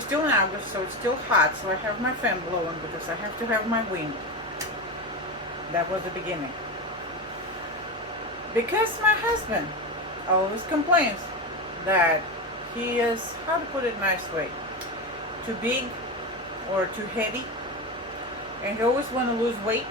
We're still in August, so it's still hot, so I have my fan blowing because I have to have my wind. That was the beginning. Because my husband always complains that he is, how to put it nice way, too big or too heavy, and he always want to lose weight.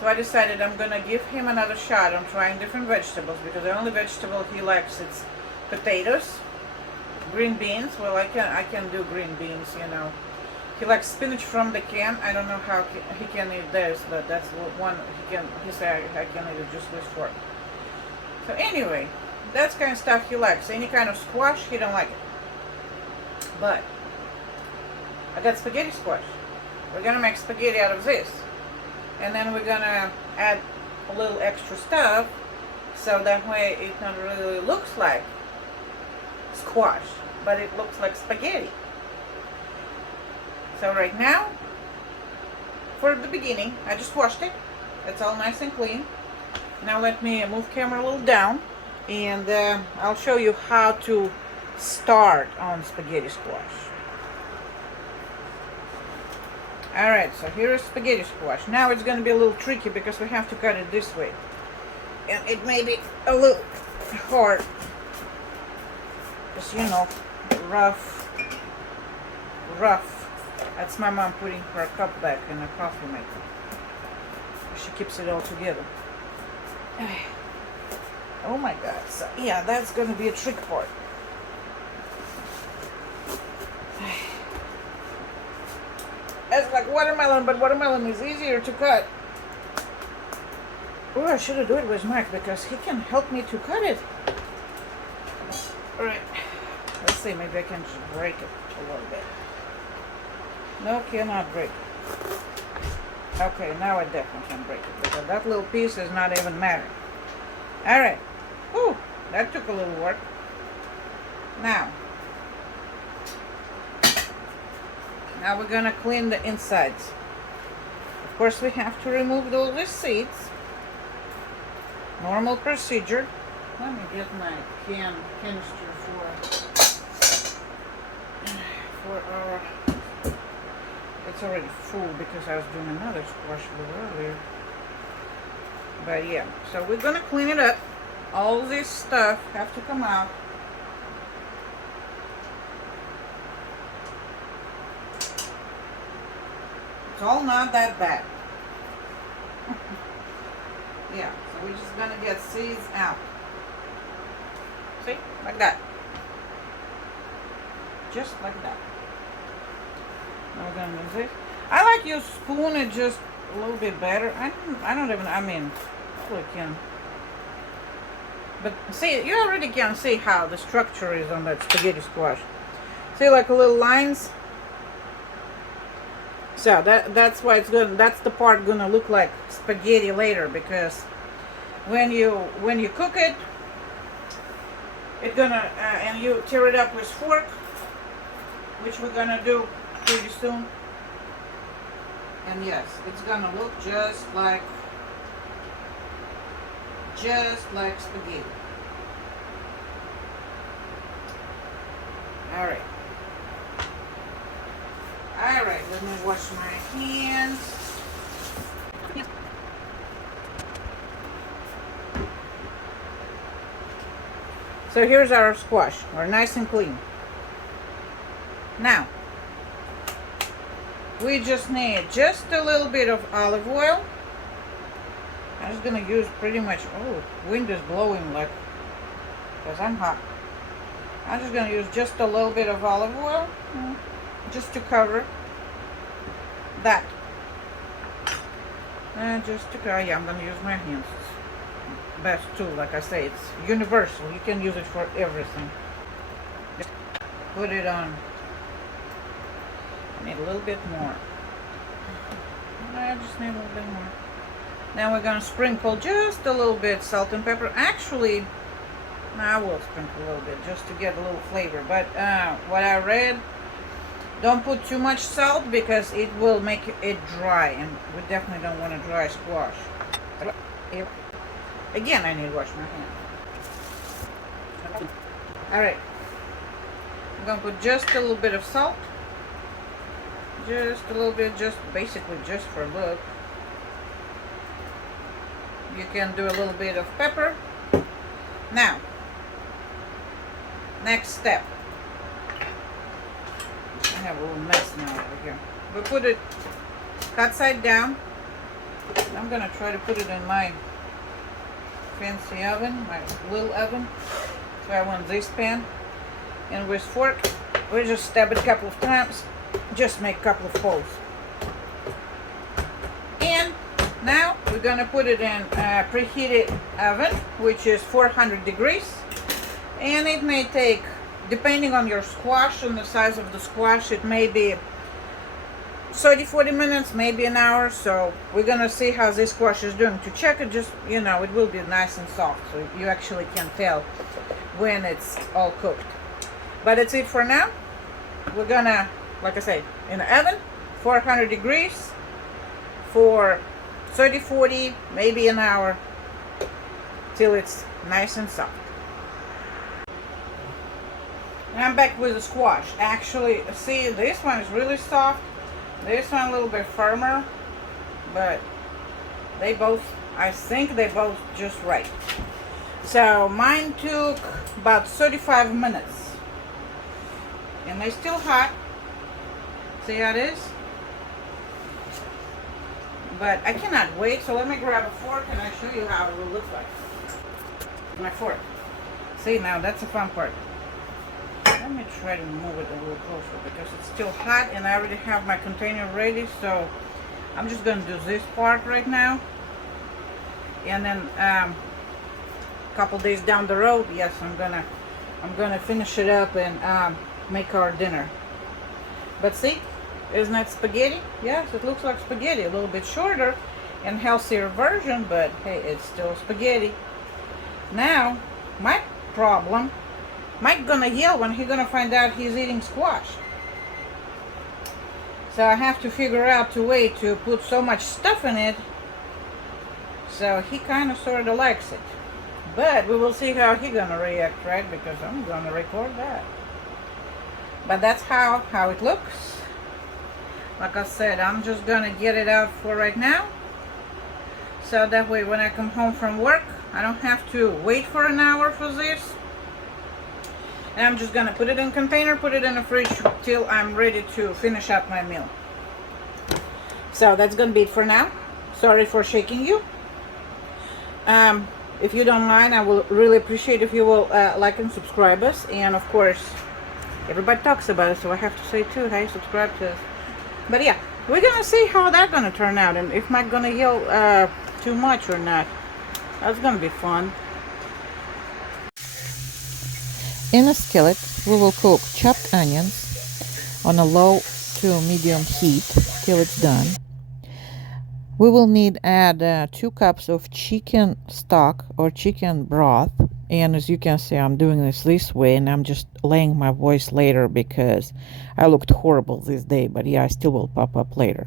So I decided I'm gonna give him another shot on trying different vegetables, because the only vegetable he likes is potatoes, green beans. Well, I can do green beans, you know. He likes spinach from the can. I don't know how he can eat those, but that's one he said I can eat it just with fork. So anyway, that's kind of stuff he likes. Any kind of squash, he don't like it. But I got spaghetti squash. We're gonna make spaghetti out of this, and then we're gonna add a little extra stuff, so that way it not really looks like squash, but it looks like spaghetti. So right now, for the beginning, I just washed it. It's all nice and clean. Now let me move camera a little down, and I'll show you how to start on spaghetti squash. Alright, so here is spaghetti squash. Now it's going to be a little tricky because we have to cut it this way. And it may be a little hard. Because, you know, rough. That's my mom putting her cup back in a coffee maker. She keeps it all together. Oh my God. So, yeah, that's going to be a trick part. It's like watermelon, but watermelon is easier to cut. Oh, I should have done it with Mike because he can help me to cut it. Alright. Let's see, maybe I can just break it a little bit. No, cannot break it. Okay, now I definitely can break it because that little piece does not even matter. Alright. Ooh, that took a little work. Now we're gonna clean the insides. Of course, we have to remove all the seeds. Normal procedure. Let me get my canister for our. It's already full because I was doing another squash a little earlier. But yeah, so we're gonna clean it up. All this stuff have to come out. It's all not that bad. Yeah, so we're just gonna get seeds out. See? Like that. Just like that. Now we're gonna mix it. I like your spoon, it just a little bit better. I don't even, I mean, probably can. But see, you already can see how the structure is on that spaghetti squash. See, like little lines? So that's why it's gonna, that's the part gonna look like spaghetti later, because when you cook it, it's gonna and you tear it up with fork, which we're gonna do pretty soon. And yes, it's gonna look just like spaghetti. All right. Alright, let me wash my hands. So here's our squash. We're nice and clean. Now, we just need just a little bit of olive oil. I'm just going to use pretty much, oh, wind is blowing like, because I'm hot. I'm just going to use just a little bit of olive oil. Just to cover that. And just to cover, yeah, I'm going to use my hands. Best tool, like I say, it's universal. You can use it for everything. Just put it on. I need a little bit more. I just need a little bit more. Now we're going to sprinkle just a little bit salt and pepper. Actually, I will sprinkle a little bit just to get a little flavor. But what I read, don't put too much salt because it will make it dry, and we definitely don't want a dry squash. Again, I need to wash my hands. Alright. I'm gonna put just a little bit of salt. Just a little bit, just basically just for look. You can do a little bit of pepper. Now, next step. I have a little mess now over here. We put it cut side down. I'm gonna try to put it in my fancy oven, my little oven. So I want this pan. And with fork, we just stab it a couple of times. Just make a couple of holes. And now we're gonna put it in a preheated oven, which is 400 degrees. And it may take, depending on your squash and the size of the squash, it may be 30-40 minutes, maybe an hour. So we're gonna see how this squash is doing. To check it, just, you know, it will be nice and soft, so you actually can tell when it's all cooked. But that's it for now. We're gonna, like I say, in the oven, 400 degrees for 30-40, maybe an hour, till it's nice and soft. And I'm back with the squash. Actually, see, this one is really soft. This one a little bit firmer, but they both, I think they both just right. So mine took about 35 minutes. And they're still hot. See how it is? But I cannot wait, so let me grab a fork and I'll show you how it will look like. My fork. See, now that's the fun part. Let me try to move it a little closer because it's still hot and I already have my container ready, so I'm just gonna do this part right now. And then a couple days down the road, yes, I'm gonna finish it up and make our dinner. But see, isn't that spaghetti? Yes, it looks like spaghetti, a little bit shorter and healthier version, but hey, it's still spaghetti. Now, my problem, Mike gonna yell when he gonna find out he's eating squash. So I have to figure out a way to put so much stuff in it, so he kind of sort of likes it. But we will see how he gonna react, right? Because I'm gonna record that. But that's how it looks. Like I said, I'm just gonna get it out for right now, so that way when I come home from work, I don't have to wait for an hour for this. And I'm just gonna put it in a container, put it in the fridge till I'm ready to finish up my meal. So that's gonna be it for now. Sorry for shaking you. If you don't mind, I will really appreciate if you will like and subscribe us. And of course, everybody talks about it, so I have to say too, hey, subscribe to us. But yeah, we're gonna see how that's gonna turn out and if Mike gonna yell too much or not. That's gonna be fun. In a skillet, we will cook chopped onions on a low to medium heat till it's done. We will need add 2 cups of chicken stock or chicken broth. And as you can see, I'm doing this way, and I'm just laying my voice later because I looked horrible this day. But yeah, I still will pop up later.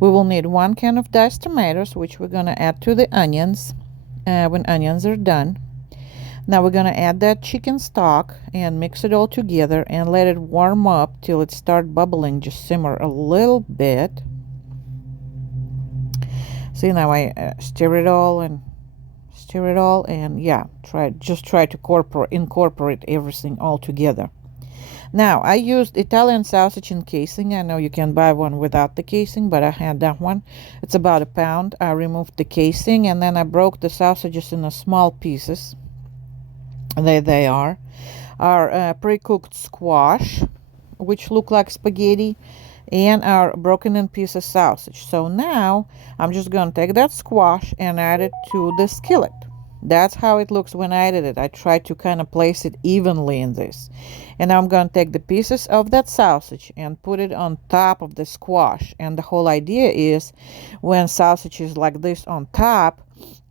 We will need 1 can of diced tomatoes, which we're gonna add to the onions when onions are done. Now we're gonna add that chicken stock and mix it all together and let it warm up till it starts bubbling. Just simmer a little bit. See, now I stir it all and yeah, try to incorporate everything all together. Now I used Italian sausage in casing. I know you can buy one without the casing, but I had that one. It's about a pound. I removed the casing and then I broke the sausages into small pieces. There they are. Our pre-cooked squash, which look like spaghetti, and our broken in pieces sausage. So now I'm just going to take that squash and add it to the skillet. That's how it looks when I did it. I tried to kind of place it evenly in this. And I'm going to take the pieces of that sausage and put it on top of the squash. And the whole idea is when sausage is like this on top,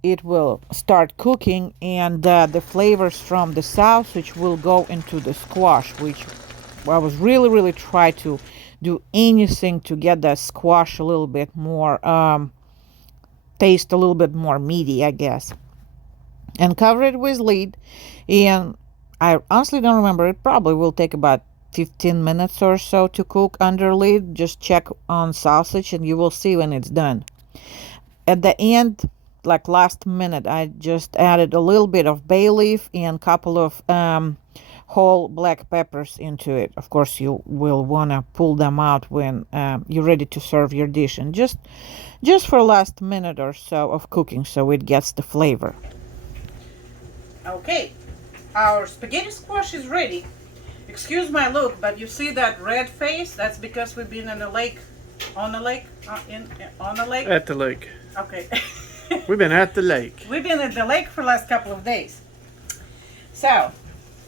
it will start cooking and the flavors from the sausage will go into the squash, which I was really try to do anything to get the squash a little bit more taste a little bit more meaty, I guess. And cover it with lid, and I honestly don't remember, it probably will take about 15 minutes or so to cook under lid. Just check on sausage and you will see when it's done. At the end, like last minute, I just added a little bit of bay leaf and a couple of whole black peppers into it. Of course, you will want to pull them out when you're ready to serve your dish, and just for last minute or so of cooking so it gets the flavor. Okay, our spaghetti squash is ready. Excuse my look, but you see that red face? That's because we've been in the lake, on the lake, on the lake? At the lake. Okay. We've been at the lake. We've been at the lake for the last couple of days. So,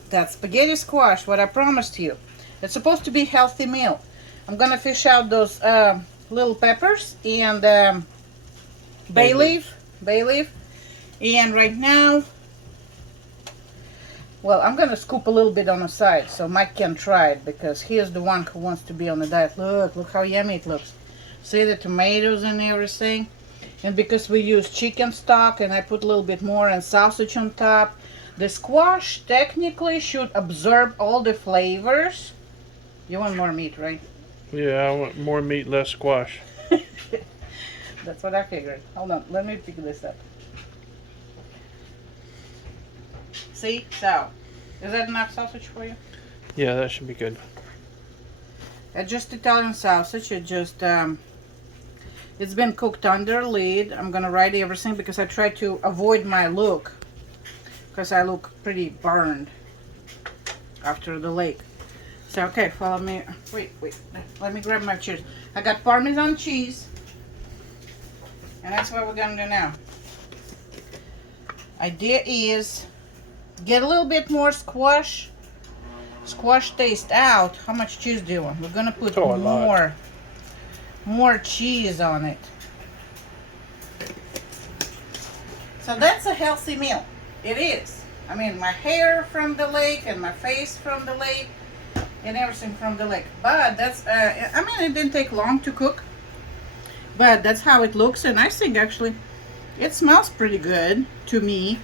that spaghetti squash, what I promised you. It's supposed to be a healthy meal. I'm gonna fish out those little peppers and bay leaf. And right now, well, I'm gonna scoop a little bit on the side so Mike can try it because he is the one who wants to be on the diet. Look how yummy it looks. See the tomatoes and everything? And because we use chicken stock and I put a little bit more and sausage on top, the squash technically should absorb all the flavors. You want more meat, right? Yeah, I want more meat, less squash. That's what I figured. Hold on, let me pick this up. See? So, is that enough sausage for you? Yeah, that should be good. It's just Italian sausage. It just, it's been cooked under lid. I'm gonna write everything because I try to avoid my look. Because I look pretty burned after the lake. So, okay, follow me. Wait. Let me grab my cheese. I got Parmesan cheese. And that's what we're gonna do now. Idea is get a little bit more squash taste out. How much cheese do you want? We're gonna put more cheese on it. So that's a healthy meal. It is. I mean, my hair from the lake and my face from the lake and everything from the lake. But that's, I mean, it didn't take long to cook. But that's how it looks. And I think actually it smells pretty good to me.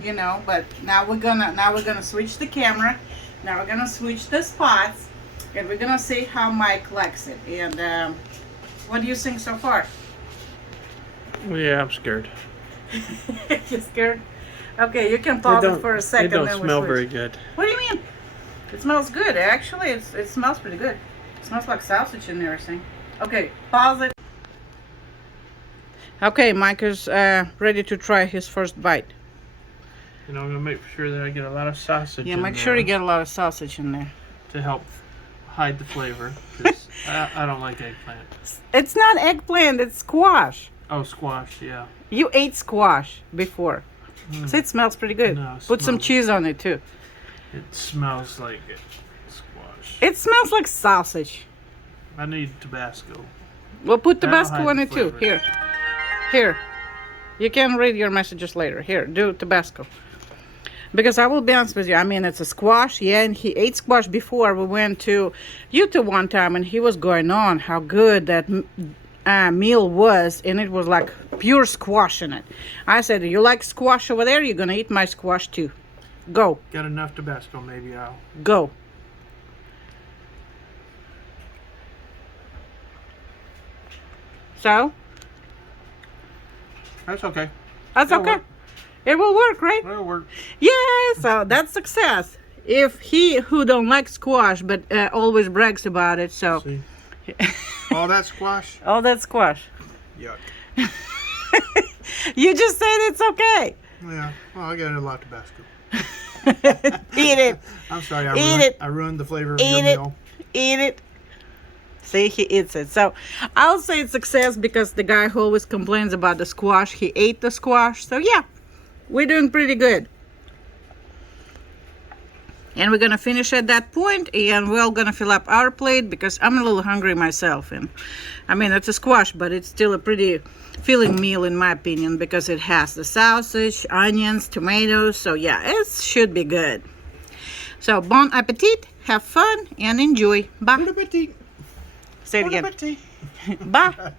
You know, but now we're gonna switch the camera. Now we're gonna switch the spots. And we're gonna see how Mike likes it. And what do you think so far? Yeah, I'm scared. You're scared? Okay, you can pause it for a second. It don't smell very good. What do you mean? It smells good. Actually, it smells pretty good. It smells like sausage and everything. Okay, pause it. Okay, Mike is ready to try his first bite. You know, I'm gonna make sure that I get a lot of sausage. Yeah, make sure you get a lot of sausage in there to help hide the flavor. 'Cause I don't like eggplant. It's not eggplant. It's squash. Oh, squash. Yeah. You ate squash before. So it smells pretty good. No, put some cheese on it too. It smells like squash. It smells like sausage. I need Tabasco. We'll put Tabasco on it too. flavor. Here. You can read your messages later. Here, do Tabasco. Because I will be honest with you, I mean, it's a squash, yeah, and he ate squash before. We went to Utah one time, and he was going on how good that meal was, and it was like pure squash in it. I said, you like squash over there? You're going to eat my squash too. Go. Got enough Tabasco, maybe I'll... Go. So? That's okay. That's okay. Work. It will work, right? It'll work. Yeah, so that's success. If he who don't like squash but always brags about it, so... See? All that squash? All that squash. Yuck. You just said it's okay. Yeah, well, I got a lot of Tabasco. Eat it. I'm sorry, I ruined the flavor of your meal. Eat it. See, he eats it. So I'll say it's success because the guy who always complains about the squash, he ate the squash. So yeah, we're doing pretty good. And we're gonna finish at that point, and we're gonna fill up our plate because I'm a little hungry myself. And I mean, it's a squash, but it's still a pretty filling meal in my opinion because it has the sausage, onions, tomatoes. So yeah, it should be good. So bon appetit, have fun and enjoy. Bye. Bon appetit. Say it again. Bon appetit. Bye.